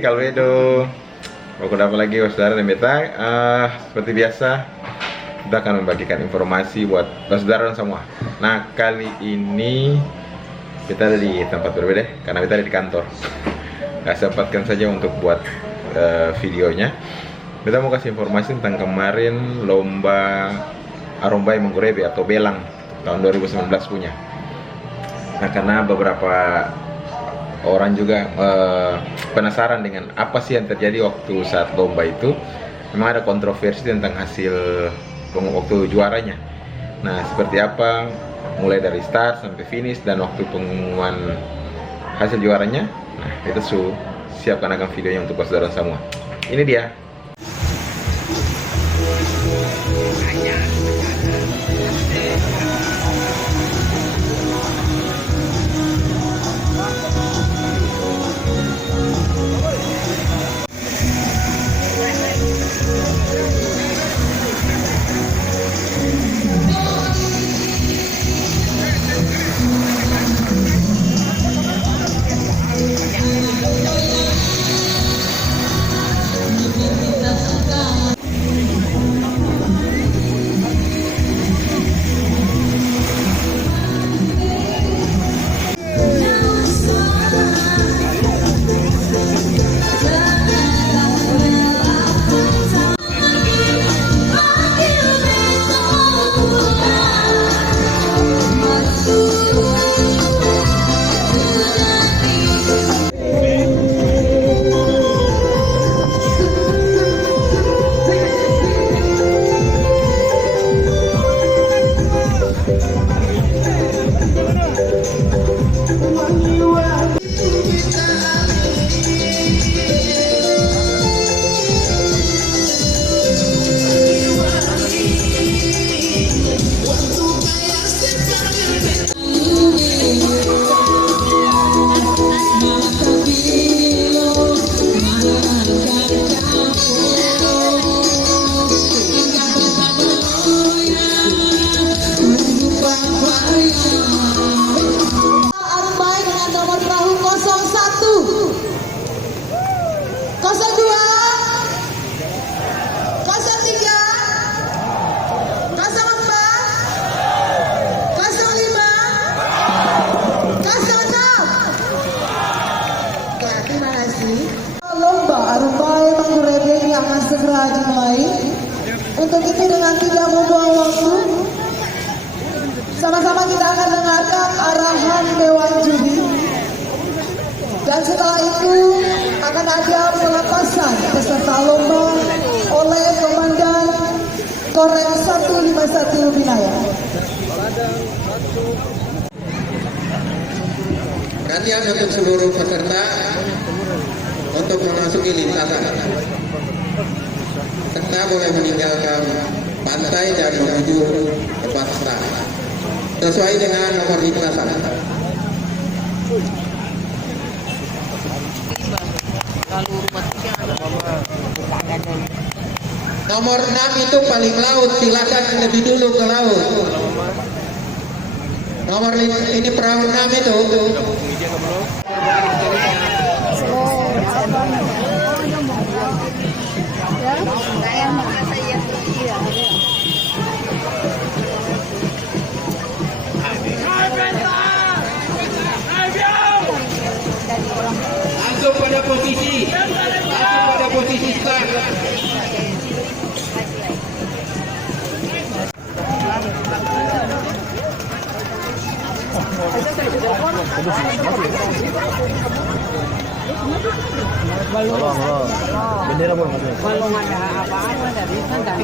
Kalvedo. Mau dapat lagi saudara dan beta. Seperti biasa kita akan membagikan informasi buat saudara semua. Nah, kali ini kita ada di tempat berbeda karena kita ada di kantor. Saya sempatkan saja untuk buat videonya. Kita mau kasih informasi tentang kemarin lomba Arombai Mangkurebe atau Belang tahun 2019 punya. Nah, karena beberapa orang juga penasaran dengan apa sih yang terjadi waktu saat lomba itu. Memang ada kontroversi tentang hasil waktu juaranya. Nah, seperti apa mulai dari start sampai finish dan waktu pengumuman hasil juaranya. Nah, itu siapkan akan videonya untuk saudara semua. Ini dia. Lomba Arombai Mangkurebe ini akan segera dimulai. Untuk itu dengan tidak membuang waktu, sama-sama kita akan dengarkan arahan Dewan Juri. Dan setelah itu akan ada pelepasan peserta lomba oleh Komandan Korem 151 Binaya. Perhatian untuk seluruh peserta untuk memasuki lintasan. Peserta boleh meninggalkan pantai dan menuju tempat start sesuai dengan nomor lintasan. Nomor 6 itu paling laut, silakan lebih dulu ke laut. Nomor ini perahu 6 itu. Langsung pada posisi start. Bendera boleh masuk. Kalau ada apa-apa dari sana.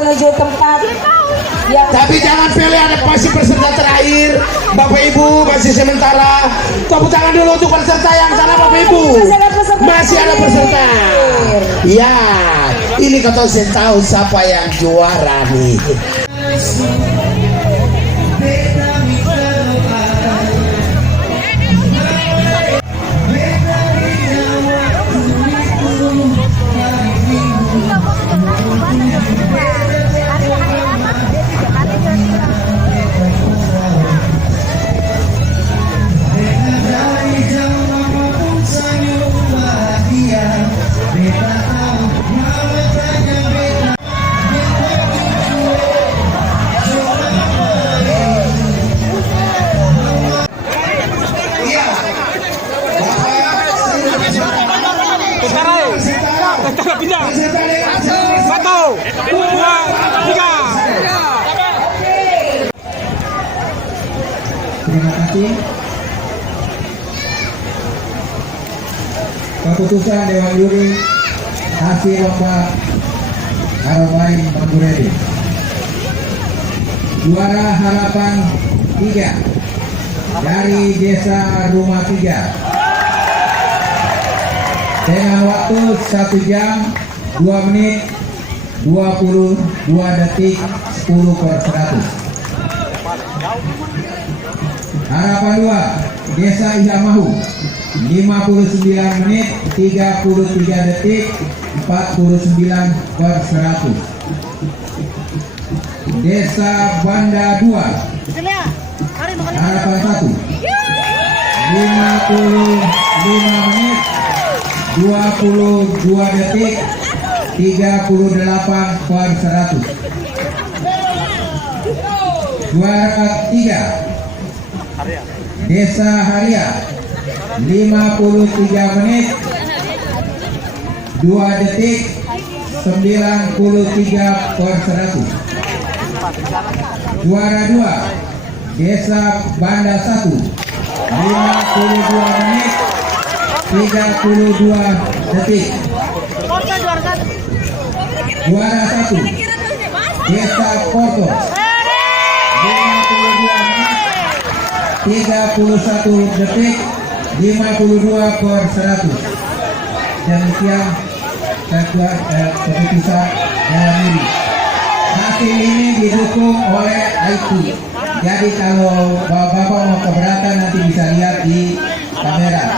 menuju tempat yang Tapi jangan pilih, ada masih peserta terakhir. Bapak Ibu masih sementara. Tepuk tangan dulu untuk peserta yang sana Bapak Ibu. Masih ada peserta. Ya, ini kau tahu siapa yang juara nih. Terima kasih. Keputusan Dewan Juri hasil lomba Arobain Manguredi. Juara harapan 3 dari Desa Rumah 3 dengan waktu 1 jam 2 menit 22 detik 10/100. Harapan 2 Desa Ihamahu 59 menit 33 detik 49/100. Desa Banda 2 harapan 1 55 menit 22 detik 38/100. Juara 3 Desa Haria 53 menit 2 detik 93/100. Juara 2 Desa Banda 1 52 menit 32 detik. Juara 1 Desa Porto 52 menit 31 detik 52/100. Demikian keputusan dalam diri. Hasil ini didukung oleh IT. Jadi kalau bapak-bapak mau keberatan nanti bisa lihat di kamera.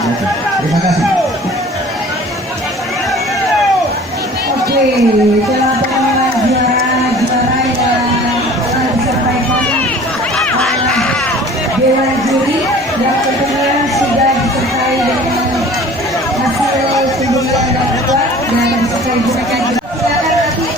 Terima kasih. Oke, telah juara yang telah disampaikan oleh Dewan Juri yang tentunya sudah disertai dengan hasil pemilihan yang kuat dan disertai dengan silakan nanti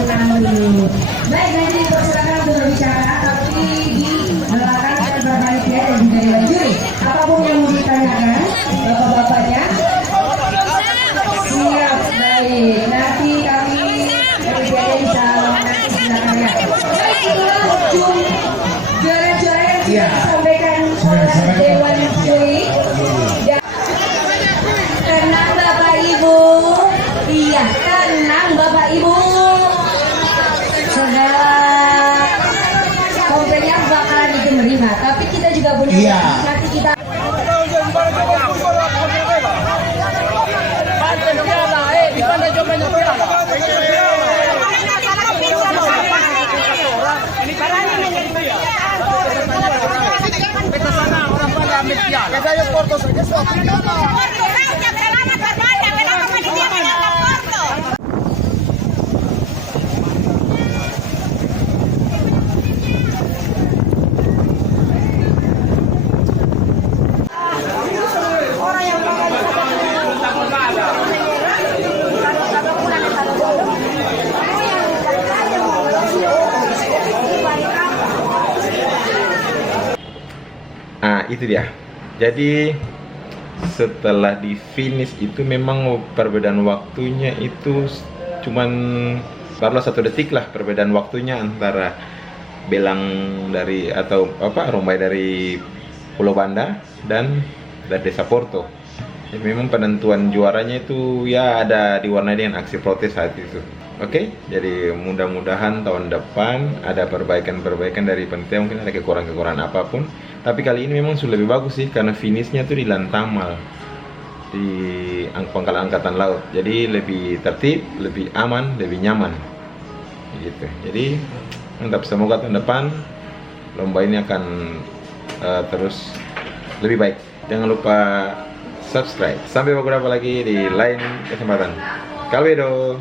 tenang dulu. Baik, nanti dipersilakan untuk berbicara, tapi di belakang ada panitia dan juga Dewan Juri. Apapun yang mau ditanyakan, bapak-bapaknya siap. Baik, nanti kami dari BPD bisa nanti silakan ya. Baik, itulah juara-juara yang sudah disampaikan oleh Dewan Juri. Tenang Bapak Ibu, iya tenang Bapak Ibu. Segala komplainnya bakalan diterima, tapi kita juga punya nanti kita. Itu dia. Jadi setelah di finish itu memang perbedaan waktunya itu cuman barulah 1 detik lah perbedaan waktunya antara belang dari atau rombai dari Pulau Banda dan dari Desa Porto. Ya, memang penentuan juaranya itu ya ada diwarnai dengan aksi protes saat itu. Oke, jadi mudah-mudahan tahun depan ada perbaikan-perbaikan dari panitia, mungkin ada kekurangan-kekurangan apapun. Tapi kali ini memang sudah lebih bagus sih, karena finishnya tuh di Lantamal, di Pangkalan Angkatan Laut. Jadi lebih tertib, lebih aman, lebih nyaman. Gitu. Jadi mantap, semoga tahun depan lomba ini akan terus lebih baik. Jangan lupa subscribe. Sampai beberapa lagi di lain kesempatan. Kalbedo.